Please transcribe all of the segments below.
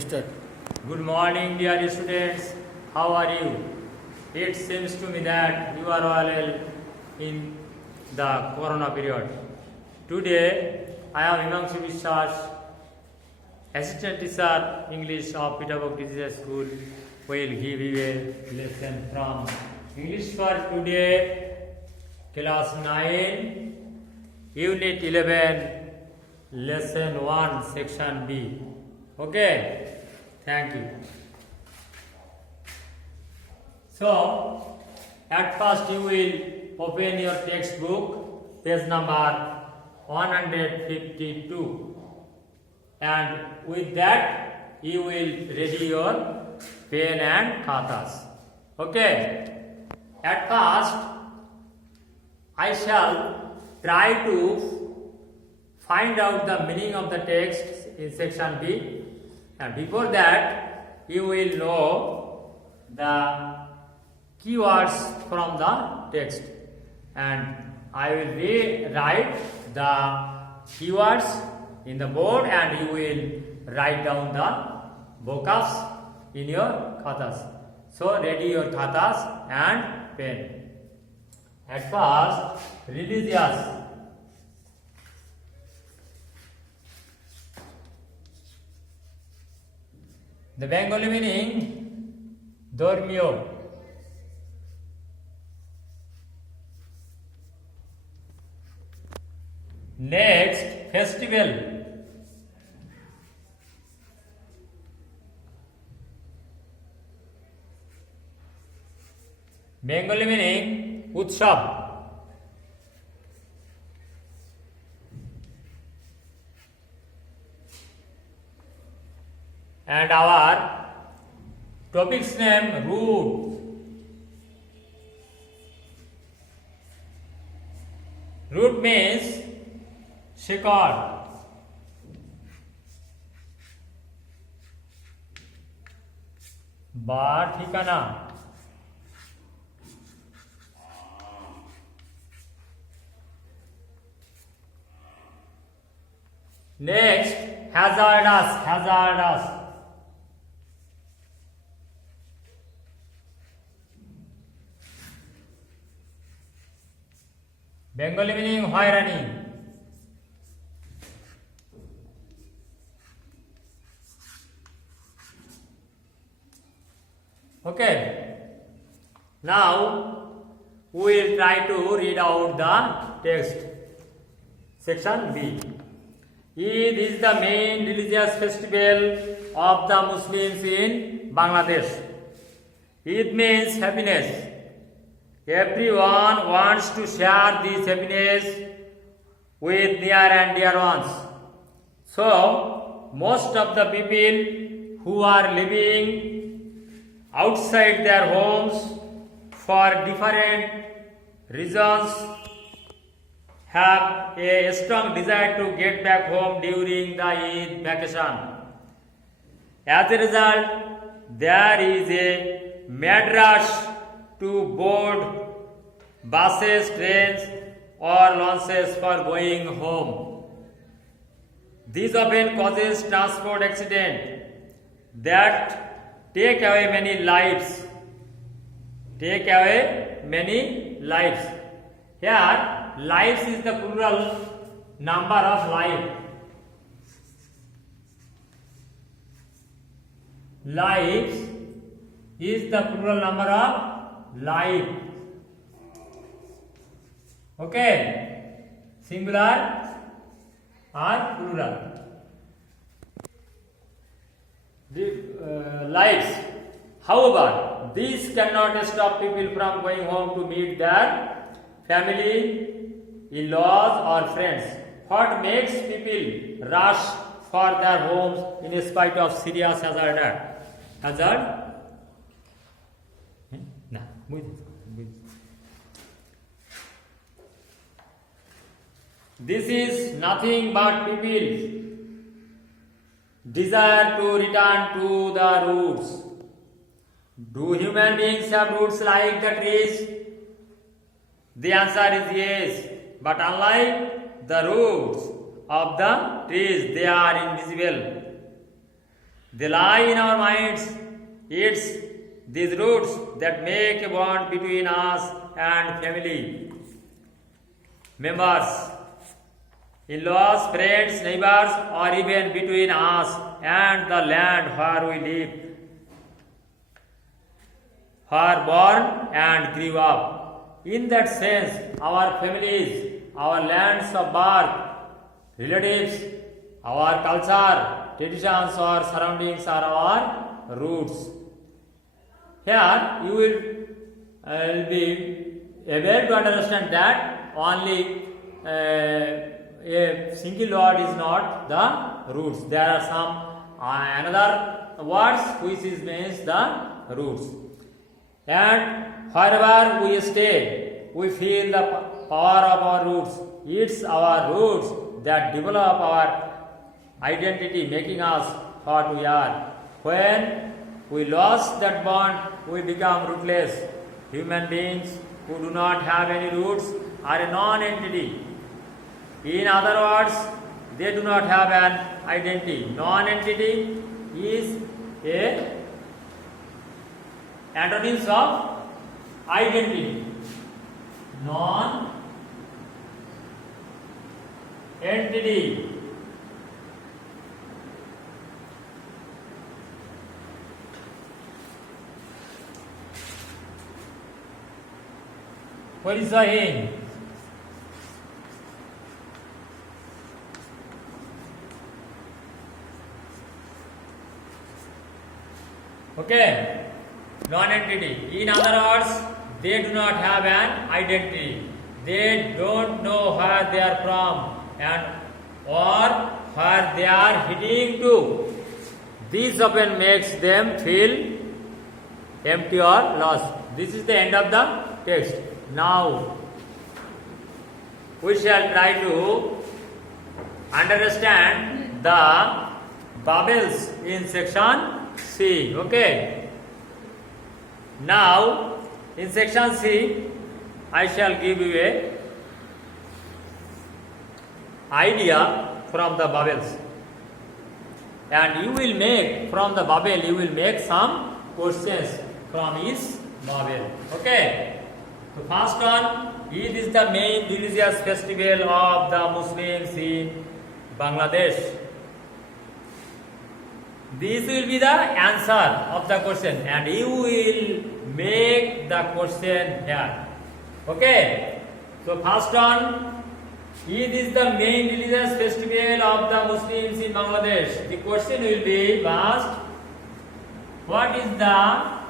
Start. Good morning, dear students. How are you? It seems to me that you are all ill in the Corona period. Today, I am Himanshu Vishwas, Assistant Teacher English of Peterborough Digital School. Will give you a lesson from English for today, class 9, Unit 11, Lesson 1, Section B. Okay, thank you. So, at first you will open your textbook, page number 152, and with that you will ready your pen and khatas. Okay, at first I shall try to find out the meaning of the text in section B, and before that you will know the keywords from the text, and I will write the keywords in the board and you will write down the vocabs in your khatas. So ready your khatas and pen. At first, religious. The Bengali meaning, Dormio. Next, festival. Bengali meaning, Utsav. And our topic's name, root. Root means शिकड़. बा ठिकाना. Next, hazardous. Bengali meaning hoirani. Okay, now we will try to read out the text. Section B. Eid is the main religious festival of the Muslims in Bangladesh. Eid means happiness. Everyone wants to share this happiness with near and dear ones. So, most of the people who are living outside their homes for different reasons have a strong desire to get back home during the Eid vacation. As a result, there is a mad rush to board buses, trains or launches for going home. This often causes transport accident that take away many lives. Here, lives is the plural number of life. Lives is the plural number of life. Okay, singular or plural. Lives. However, this cannot stop people from going home to meet their family, in-laws or friends. What makes people rush for their homes in spite of serious hazard? This is nothing but people's desire to return to the roots. Do human beings have roots like the trees? The answer is yes, but unlike the roots of the trees, they are invisible. They lie in our minds. It's these roots that make a bond between us and family members, in-laws, friends, neighbors, or even between us and the land where we live, were born and grew up. In that sense, our families, our lands of birth, relatives, our culture, traditions, or surroundings are our roots. Here you will be able to understand that only a single word is not the roots. There are some another words which is means the roots. And wherever we stay, we feel the power of our roots. It's our roots that develop our identity, making us what we are. When we lost that bond, we become rootless. Human beings who do not have any roots are a non-entity. In other words, they do not have an identity. Non-entity is a antonyms of identity. Non-entity. What is the aim? Okay, non-entity. In other words, they do not have an identity. They don't know where they are from and or where they are heading to. This often makes them feel empty or lost. This is the end of the text. Now, we shall try to understand the vowels in section C. Okay. Now, in section C, I shall give you a idea from the vowels, and you will make from the vowel. You will make some questions from each vowel. Okay. So first one, Eid is the main religious festival of the Muslims in Bangladesh. This will be the answer of the question, and you will make the question here. Okay. So first one, Eid is the main religious festival of the Muslims in Bangladesh. The question will be asked, what is the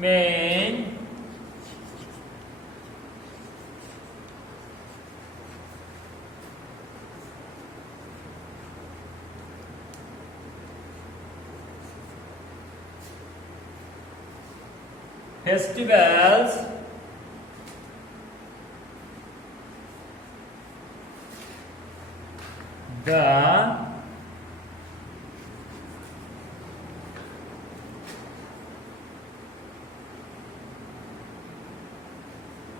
main festivals the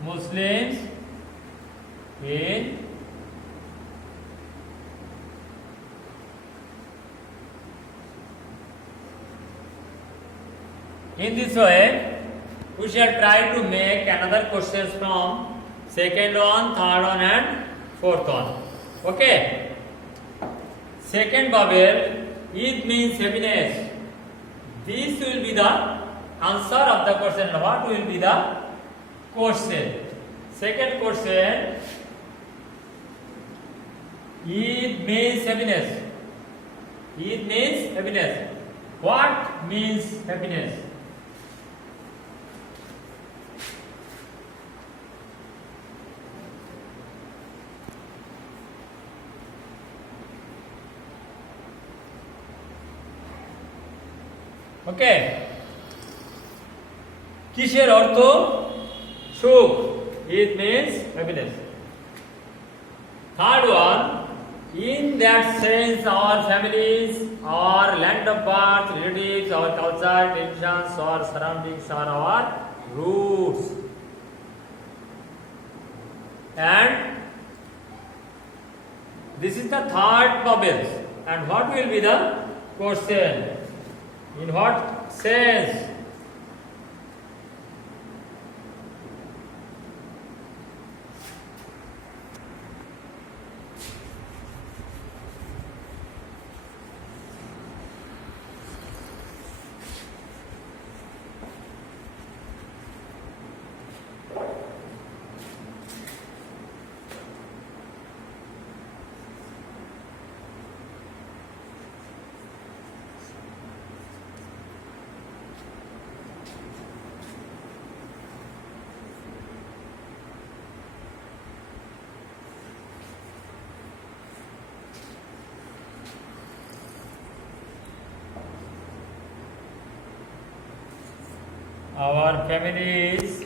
Muslims in this way, we shall try to make another questions from second one, third one and fourth one. Okay. Second vowel, Eid means happiness. This will be the answer of the question. What will be the question? Second question, Eid means happiness. Eid means happiness. What means happiness? ওকে, কিসের অর্থ? সুখ। It means happiness. Third one, in that sense, our families, our land of birth, relatives, our culture, traditions, our surroundings are our roots. and this is the third bubbles. And what will be the question? In what sense? Our families,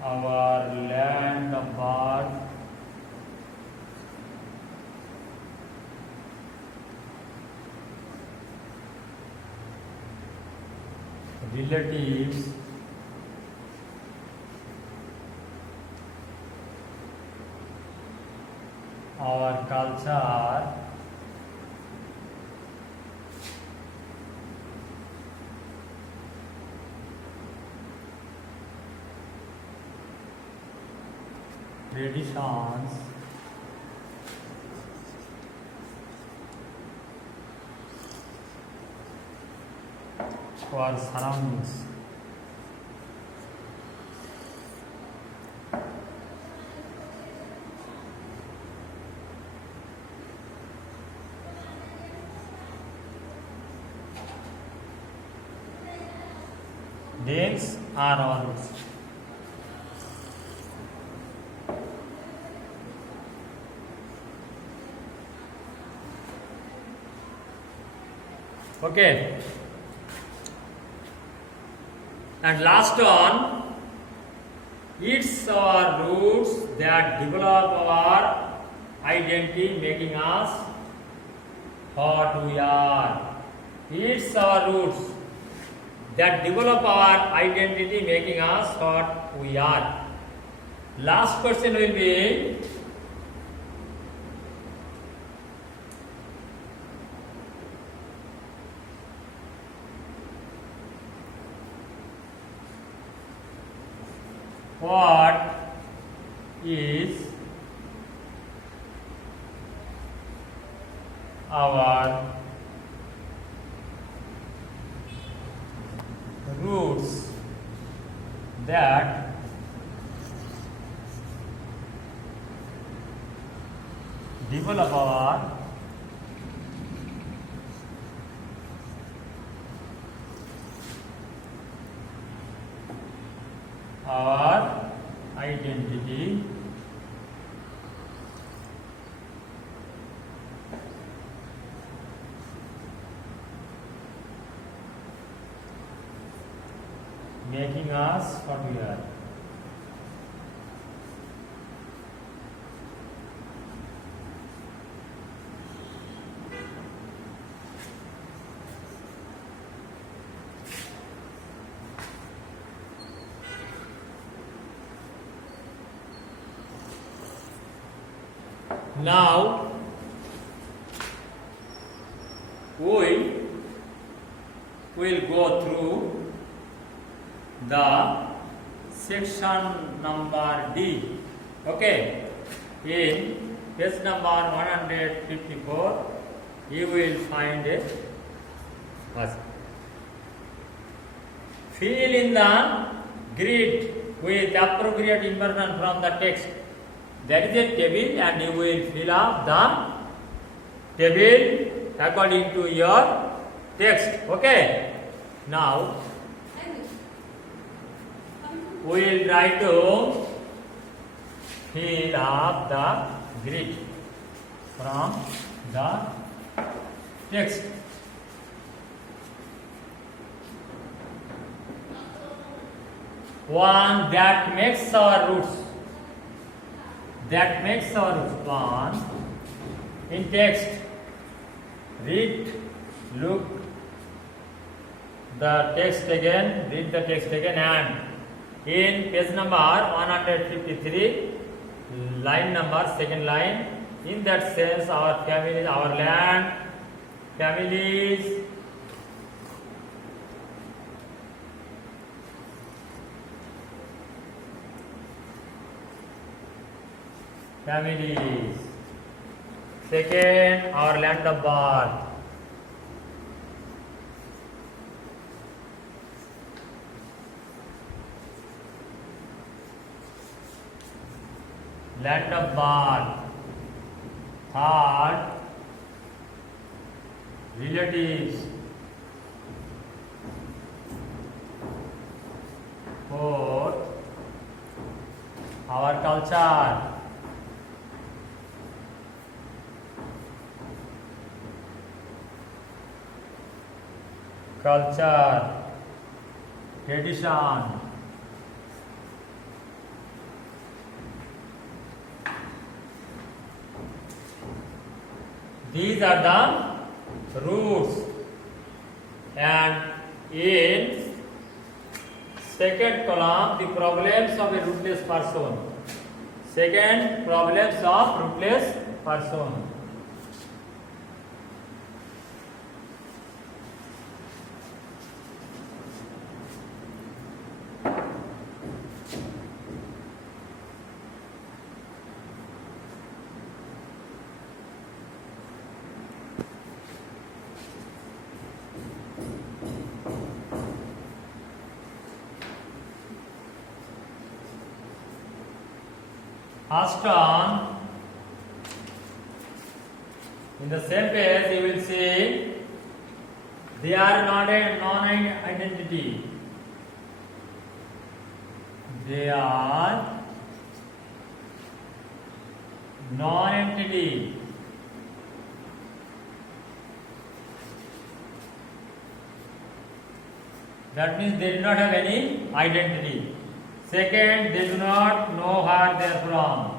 our land of birth, relatives, our culture, traditions, our surroundings. These are our roots. Okay. And last one, it's our roots that develop our identity, making us what we are. It's our roots that develop our identity, making us what we are. Last question will be, what is our roots that develop our identity, making us what we are. Now we will go through the section number D. Okay, in page number 154 you will find a fill in the grid with appropriate information from the text. There is a table and you will fill up the table according to your text. Okay. Now we will try to fill up the grid from the text. One that makes our roots. That makes our roots. One in text. Read, look the text again, read the text again, and In page number 153, line number, second line, in that sense, our families, our land, families, families. Second, our land of birth. Land of birth. Third, relatives. Fourth, our culture. Culture, tradition. These are the roots, and in second column the problems of a rootless person. Second, problems of rootless person. First one, in the same page you will see they are not a non-identity. They are non-entity. That means they do not have any identity. Second, they do not know where they are from.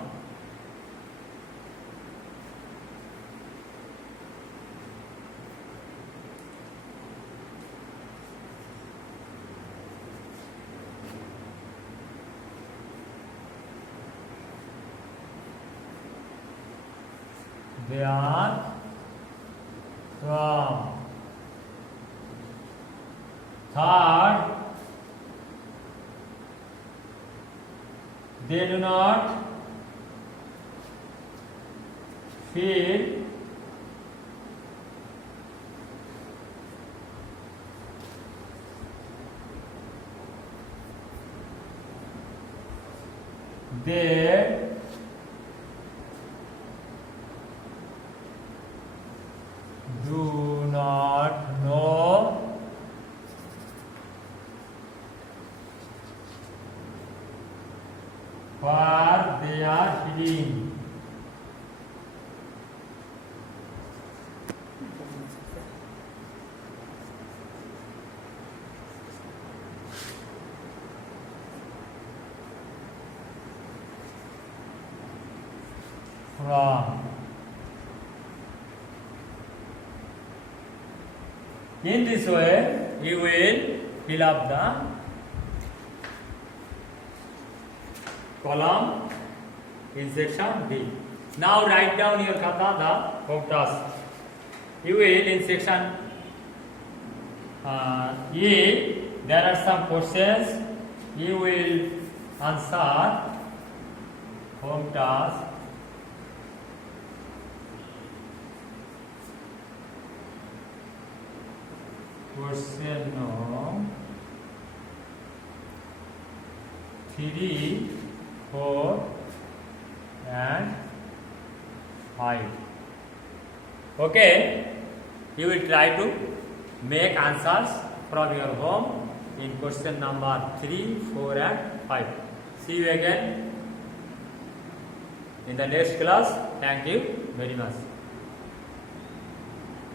They are from. Third, they do not feel they do not know where they are heading. From. In this way, you will fill up the column in section D. Now write down your kata, the home task. You will in section E, there are some questions. You will answer home task. Question no 3, 4 and 5. Okay, you will try to make answers from your home in question number 3, 4 and 5. See you again in the next class. Thank you very much.